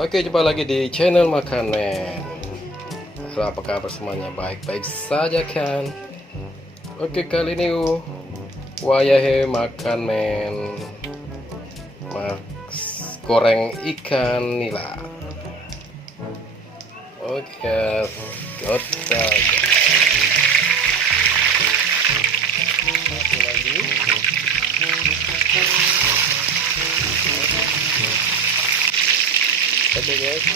Oke, jumpa lagi di channel makanan. Halo, apa kabar semuanya? Baik-baik saja kan? Oke, kali ini wayahe makan men goreng ikan nila. Oke, goda. Satu lagi. Oke guys.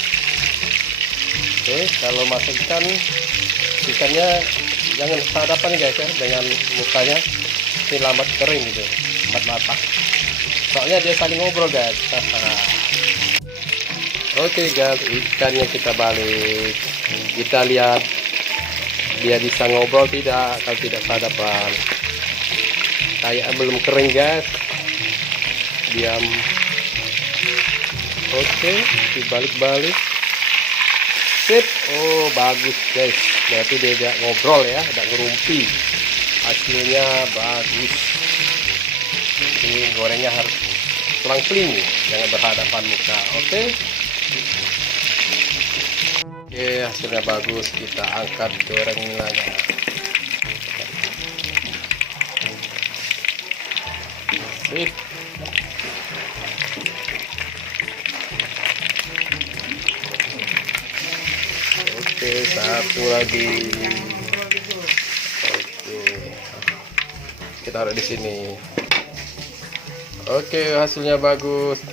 Oke, kalau masak ikannya jangan hadapan guys ya, dengan mukanya ini lambat kering gitu, lambat matang. Soalnya dia saling ngobrol guys. Oke guys, ikannya kita balik. Kita lihat dia bisa ngobrol tidak kalau tidak hadapan. Kayak belum kering guys. Diam. Oke, dibalik-balik. Sip. Oh, bagus guys. Berarti dia tidak ngobrol ya, tidak ngerumpi. Hasilnya bagus. Ini gorengnya harus pelang-peling, jangan berhadapan muka. Oke. Oke, hasilnya bagus. Kita angkat goreng nilainya. Sip. Oke, satu lagi. Oke, kita taruh di sini. Oke, hasilnya bagus.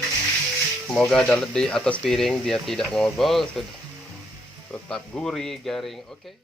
Semoga di atas piring dia tidak ngobrol, tetap gurih, garing. Oke.